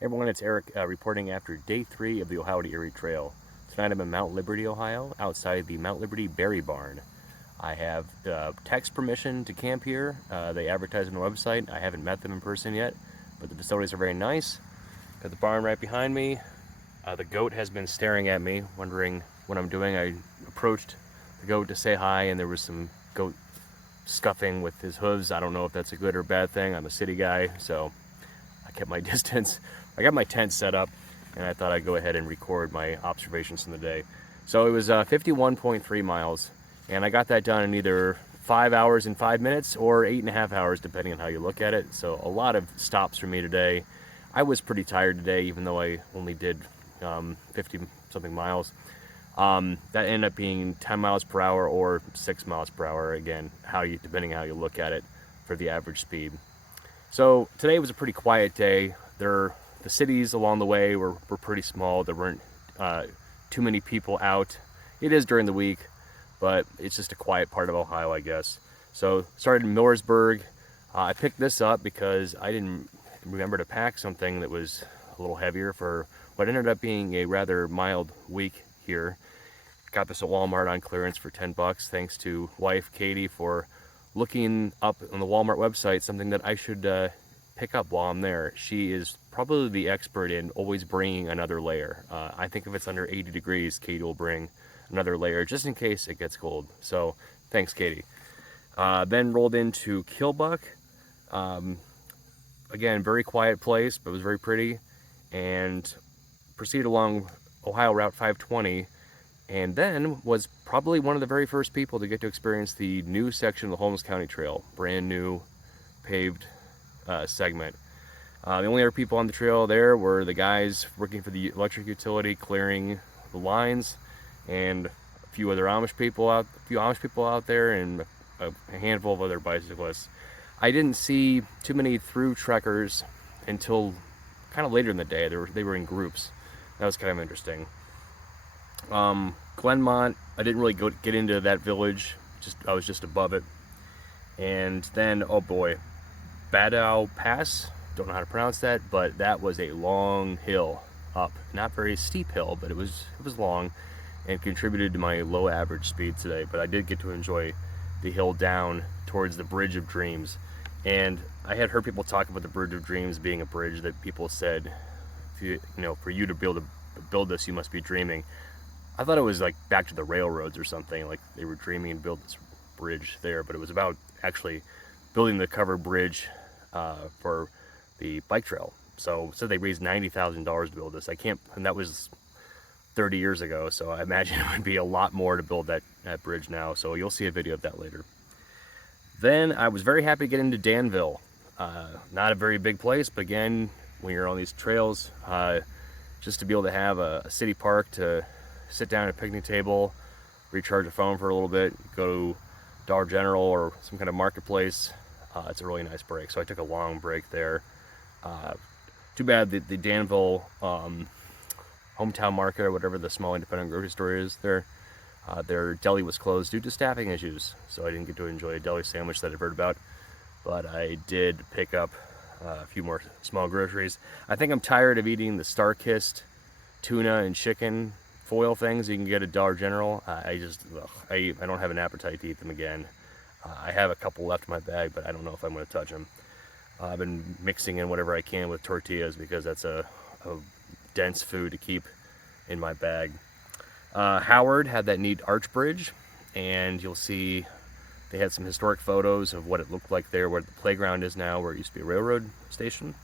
Hey everyone, it's Eric reporting after day 3 of the Ohio to Erie Trail. Tonight I'm in Mount Liberty, Ohio, outside the Mount Liberty Berry Barn. I have text permission to camp here. They advertise on the website. I haven't met them in person yet, but the facilities are very nice. Got the barn right behind me. The goat has been staring at me, wondering what I'm doing. I approached the goat to say hi, and there was some goat scuffing with his hooves. I don't know if that's a good or bad thing. I'm a city guy, so I kept my distance. I got my tent set up, and I thought I'd go ahead and record my observations from the day. So it was 51.3 miles, and I got that done in either 5 hours and 5 minutes or 8.5 hours, depending on how you look at it. So a lot of stops for me today. I was pretty tired today, even though I only did 50 something miles. That ended up being 10 miles per hour or 6 miles per hour, again, depending on how you look at it for the average speed. So today was a pretty quiet day. The cities along the way were pretty small. There weren't too many people out. It is during the week, but it's just a quiet part of Ohio, I guess. So started in Millersburg. I picked this up because I didn't remember to pack something that was a little heavier for what ended up being a rather mild week here. Got this at Walmart on clearance for 10 bucks. Thanks to wife Katie for looking up on the Walmart website something that I should pick up while I'm there. She is probably the expert in always bringing another layer. I think if it's under 80 degrees, Katie will bring another layer just in case it gets cold. So thanks, Katie. Then rolled into Killbuck. Again, very quiet place, but it was very pretty. And proceeded along Ohio Route 520, and then was probably one of the very first people to get to experience the new section of the Holmes County Trail, brand new paved segment. The only other people on the trail there were the guys working for the electric utility, clearing the lines, and a few Amish people out there, and a handful of other bicyclists. I didn't see too many through trekkers until kind of later in the day. They were in groups. That was kind of interesting. Glenmont, I didn't really get into that village. I was just above it. And then, oh boy, Badow Pass. Don't know how to pronounce that, but that was a long hill up. Not very steep hill, but it was long, and contributed to my low average speed today. But I did get to enjoy the hill down towards the Bridge of Dreams. And I had heard people talk about the Bridge of Dreams being a bridge that people said, for you to be able to build this, you must be dreaming. I thought it was like back to the railroads or something, like they were dreaming and built this bridge there, but it was about actually building the covered bridge for the bike trail. So they raised $90,000 to build this. And that was 30 years ago, so I imagine it would be a lot more to build that bridge now. So you'll see a video of that later. Then I was very happy to get into Danville. Not a very big place, but again, when you're on these trails, just to be able to have a city park to sit down at a picnic table, recharge your phone for a little bit, go to Dollar General or some kind of marketplace, it's a really nice break. So I took a long break there. Too bad the Danville hometown market, or whatever the small independent grocery store is there, their deli was closed due to staffing issues, so I didn't get to enjoy a deli sandwich that I've heard about, but I did pick up a few more small groceries. I think I'm tired of eating the Star-Kissed tuna and chicken foil things you can get at Dollar General. I don't have an appetite to eat them again. I have a couple left in my bag, but I don't know if I'm going to touch them. I've been mixing in whatever I can with tortillas because that's a dense food to keep in my bag. Howard had that neat arch bridge, and you'll see they had some historic photos of what it looked like there, where the playground is now, where it used to be a railroad station.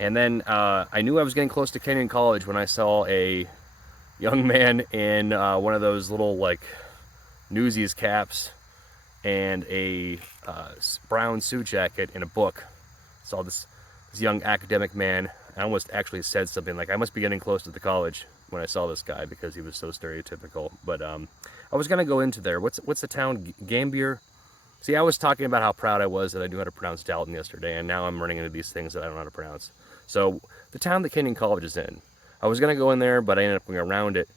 And then I knew I was getting close to Kenyon College when I saw a young man in one of those little like Newsies caps and a brown suit jacket and a book. Saw this young academic man. I almost actually said something like, I must be getting close to the college when I saw this guy, because he was so stereotypical. But I was gonna go into there. What's the town? Gambier? See, I was talking about how proud I was that I knew how to pronounce Dalton yesterday, and now I'm running into these things that I don't know how to pronounce. So the town that Kenyon College is in. I was gonna go in there, but I ended up going around it.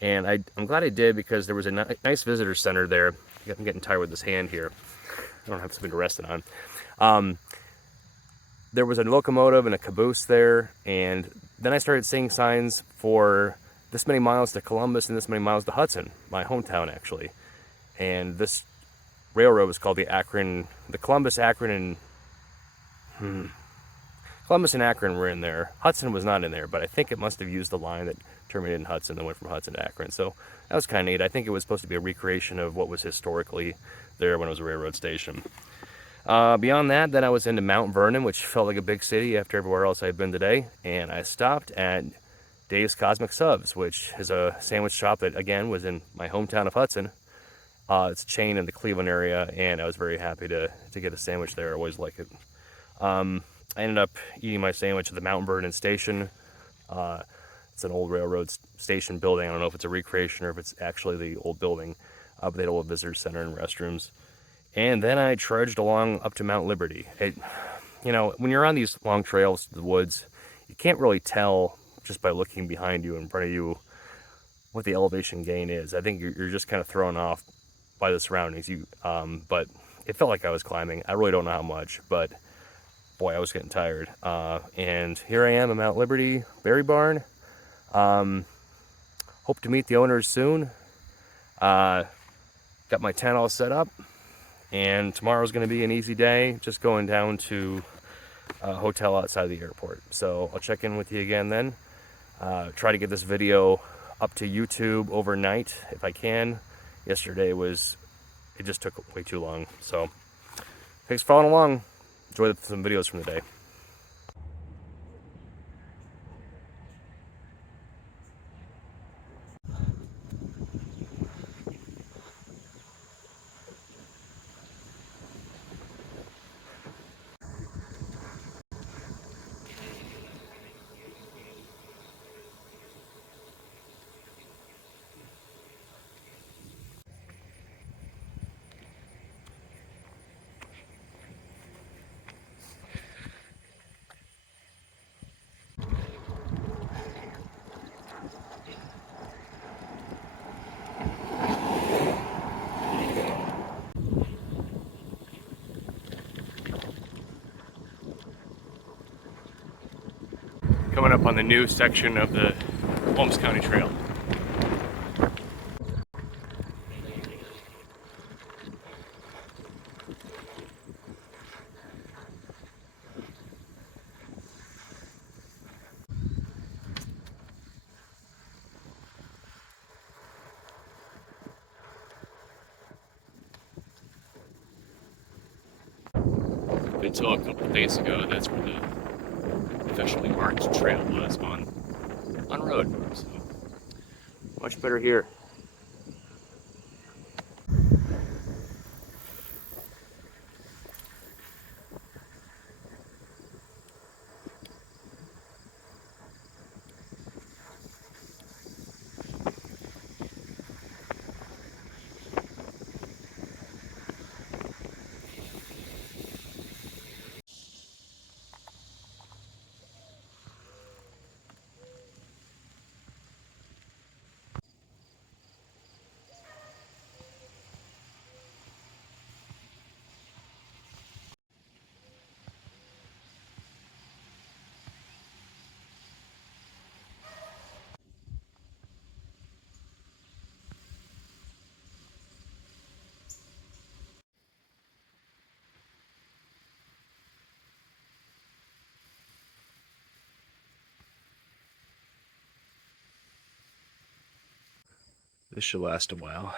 And I'm glad I did, because there was a nice visitor center there. I'm getting tired with this hand here. I don't have something to rest it on. there was a locomotive and a caboose there, and then I started seeing signs for this many miles to Columbus and this many miles to Hudson, my hometown actually. And this railroad was called the Columbus, Akron, and Columbus and Akron were in there. Hudson was not in there, but I think it must have used the line that terminated in Hudson and went from Hudson to Akron. So that was kind of neat. I think it was supposed to be a recreation of what was historically there when it was a railroad station. Beyond that, then I was into Mount Vernon, which felt like a big city after everywhere else I'd been today. And I stopped at Dave's Cosmic Subs, which is a sandwich shop that, again, was in my hometown of Hudson. It's a chain in the Cleveland area, and I was very happy to get a sandwich there. I always like it. I ended up eating my sandwich at the Mount Vernon station. It's an old railroad station building. I don't know if it's a recreation or if it's actually the old building, but they had a little visitor center and restrooms. And then I trudged along up to Mount Liberty. When you're on these long trails to the woods, you can't really tell just by looking behind you, in front of you, what the elevation gain is. I think you're just kind of thrown off by the surroundings. But it felt like I was climbing. I really don't know how much, but boy, I was getting tired. And here I am at Mount Liberty Berry Barn. Hope to meet the owners soon. Got my tent all set up, and tomorrow's going to be an easy day, just going down to a hotel outside the airport. So I'll check in with you again then. Try to get this video up to YouTube overnight if I can. Yesterday it just took way too long. So thanks for following along. Enjoy some videos from the day. Coming up on the new section of the Holmes County Trail. Until a couple of days ago, that's where the officially marked trail was on road. So much better here. This should last a while.